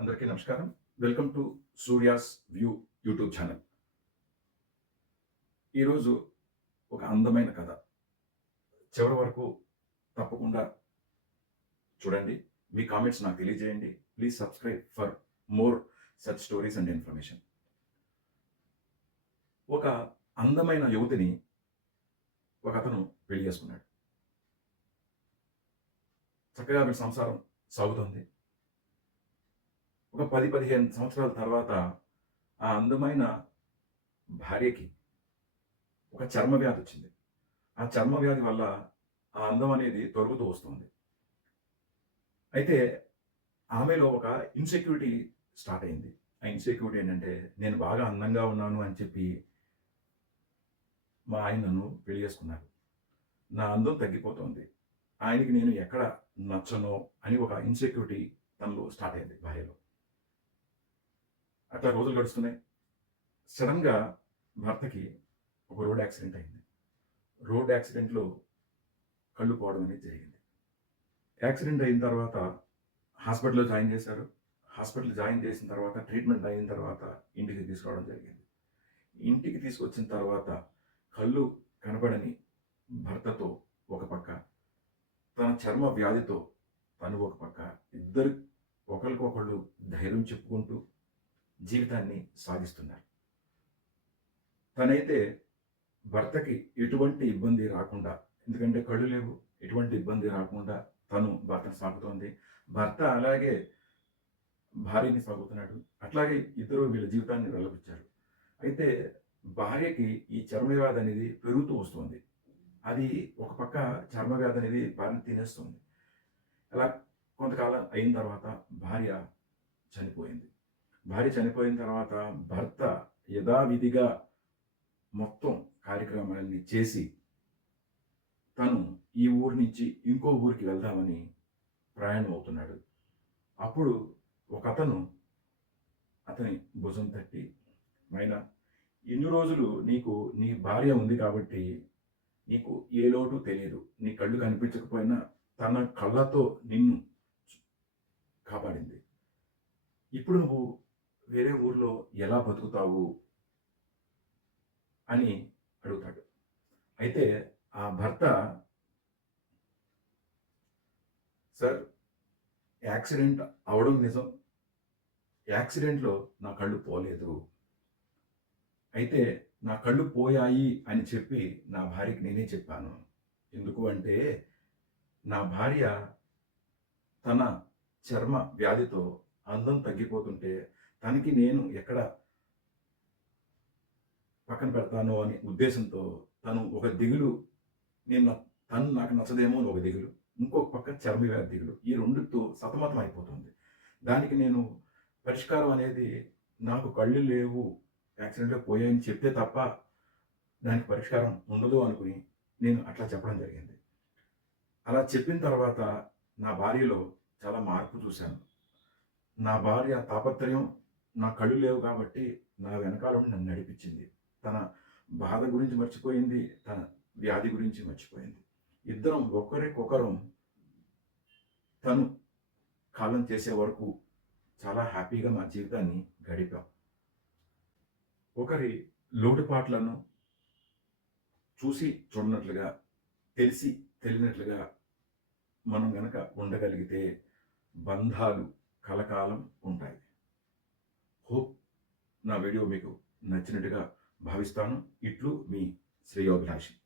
అందరికీ నమస్కారం. Welcome to Surya's view YouTube channel ఈరోజు ఒక అందమైన కథ. చివరి వరకు తప్పకుండా చూడండి. మీ కామెంట్స్ నాకు తెలియజేయండి. Please subscribe for more such stories and information ఒక అందమైన యువతిని ఒక అతను పెళ్ళి చేసుకున్నాడు. చక్కగా మీ సంసారం సాగుతోంది. ఒక పది పదిహేను సంవత్సరాల తర్వాత ఆ అందమైన భార్యకి ఒక చర్మ వ్యాధి వచ్చింది. ఆ చర్మ వ్యాధి వల్ల ఆ అందం అనేది తొలగుతూ వస్తుంది. అయితే ఆమెలో ఒక ఇన్సెక్యూరిటీ స్టార్ట్ అయింది. ఆ ఇన్సెక్యూరిటీ ఏంటంటే నేను బాగా అందంగా ఉన్నాను అని చెప్పి మా ఆయన నన్ను పెళ్ళి చేసుకున్నారు. నా అందం తగ్గిపోతుంది. ఆయనకి నేను ఎక్కడ నచ్చనో అని ఒక ఇన్సెక్యూరిటీ తనలో స్టార్ట్ అయింది భార్యలో. అట్లా రోజులు గడుస్తున్నాయి. సడన్గా భర్తకి ఒక రోడ్ యాక్సిడెంట్ అయింది. రోడ్ యాక్సిడెంట్లో కళ్ళు పోవడం అనేది జరిగింది. యాక్సిడెంట్ అయిన తర్వాత హాస్పిటల్లో జాయిన్ చేశారు. హాస్పిటల్ జాయిన్ చేసిన తర్వాత ట్రీట్మెంట్ అయిన తర్వాత ఇంటికి తీసుకురావడం జరిగింది. ఇంటికి తీసుకొచ్చిన తర్వాత కళ్ళు కనబడని భర్తతో ఒక పక్క తన చర్మ వ్యాధితో తను ఒక పక్క ఇద్దరు ఒకరికొకళ్ళు ధైర్యం చెప్పుకుంటూ జీవితాన్ని సాగిస్తున్నారు. తనైతే భర్తకి ఎటువంటి ఇబ్బంది రాకుండా ఎందుకంటే కళ్ళు లేవు ఎటువంటి ఇబ్బంది రాకుండా తను భర్తను సాగుతోంది భర్త అలాగే భార్యని సాగుతున్నాడు. అట్లాగే ఇద్దరు వీళ్ళ జీవితాన్ని వెళ్ళబుచ్చారు అయితే భార్యకి ఈ చర్మవ్యాధి అనేది పెరుగుతూ వస్తుంది. అది ఒక పక్క చర్మవ్యాధి అనేది భార్యను తినేస్తుంది. అలా కొంతకాలం అయిన తర్వాత భార్య చనిపోయింది. భార్య చనిపోయిన తర్వాత భర్త యథావిధిగా మొత్తం కార్యక్రమాలన్నీ చేసి తను ఈ ఊరి నుంచి ఇంకో ఊరికి వెళ్దామని ప్రయాణం అవుతున్నాడు అప్పుడు ఒక అతను అతని భుజం తట్టి మైనా ఇన్ని రోజులు నీకు నీ భార్య ఉంది కాబట్టి నీకు ఏ లోటు తెలియదు. నీ కళ్ళు కనిపించకపోయినా తన కళ్ళతో నిన్ను కాపాడింది. ఇప్పుడు నువ్వు వేరే ఊర్లో ఎలా బతుకుతావు? అని అడుగుతాడు. అయితే ఆ భర్త సార్ యాక్సిడెంట్ అవడం నిజం. యాక్సిడెంట్లో నా కళ్ళు పోలేదు. అయితే నా కళ్ళు పోయాయి అని చెప్పి నా భార్యకి నేనే చెప్పాను. ఎందుకు అంటే నా భార్య తన చర్మ వ్యాధితో అందం తగ్గిపోతుంటే తనకి నేను ఎక్కడ పక్కన పెడతాను అనే ఉద్దేశంతో తను ఒక దిగులు నేను తను నాకు నచ్చదేమో అని ఒక దిగులు ఇంకొక పక్క చర్మ వ్యాధి దిగులు ఈ రెండుతో సతమతం అయిపోతుంది. దానికి నేను పరిష్కారం అనేది నాకు కళ్ళు లేవు యాక్సిడెంట్లో పోయాయని చెప్తే తప్ప దానికి పరిష్కారం ఉండదు అనుకుని నేను అట్లా చెప్పడం జరిగింది. అలా చెప్పిన తర్వాత నా భార్యలో చాలా మార్పు చూశాను. నా భార్య తాపత్రయం నా కళ్ళు లేవు కాబట్టి నా వెనకాల నన్ను నడిపించింది. తన బాధ గురించి మర్చిపోయింది తన వ్యాధి గురించి మర్చిపోయింది. ఇద్దరం ఒకరికొకరం తను కాలం చేసే వరకు చాలా హ్యాపీగా మా జీవితాన్ని గడిపాం. ఒకరి లోటుపాట్లను చూసి చూడనట్లుగా తెలిసి తెలియనట్లుగా మనం గనక ఉండగలిగితే బంధాలు కలకాలం ఉంటాయి. హోప్ నా వీడియో మీకు నచ్చినట్టుగా భావిస్తాను. ఇట్లు మీ శ్రేయోభిలాషి.